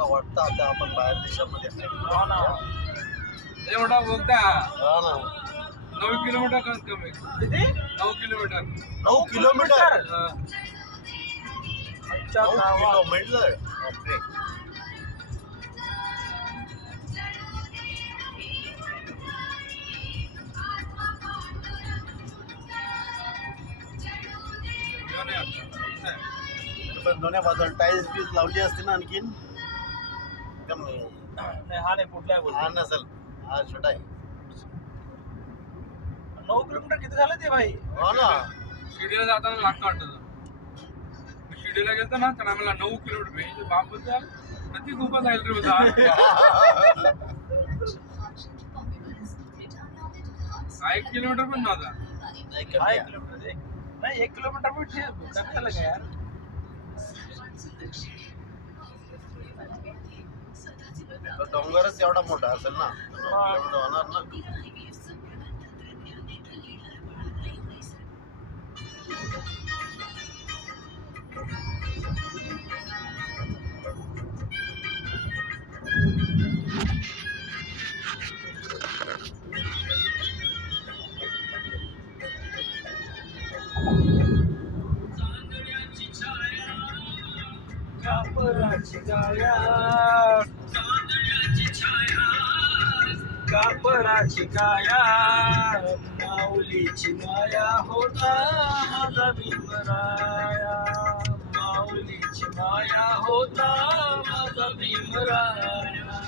वाटतं आता आपण बाहेर देशामध्ये एवढा बोलता हा ना 9 किलोमीटर कमी किती 9 किलोमीटर 9 किलोमीटर हा. 9 किलोमीटर बापरे. घेऊन ये आता. पण दोन्ही बाजूला टाईल्स बीज लावली असते ना आणखीन कमी नाही हा नाही कुठला हा नसेल हा छोटा आहे 9 किलोमीटर किती झालं ते भाई हो ना शिर्डीला जाताना लागतं वाटतं. शिर्डीला गेलतो ना तर आम्हाला 9 किलोमीटर म्हणजे बाप बोलता किती खूप जाईल रे होता. 1 किलोमीटर पण नव्हता. नाही हा कमी 1 आहे. किलोमीटर नाही 1 किलोमीटर पण ठीक कमी झालं का यार तो डोंगरच एवढा मोठा असेल ना 9 किलोमीटर होणार ना. कापराची काया कापराची काया माऊलीची माया होता माझा भीमराया माऊलीची माया होता माझा भीमराया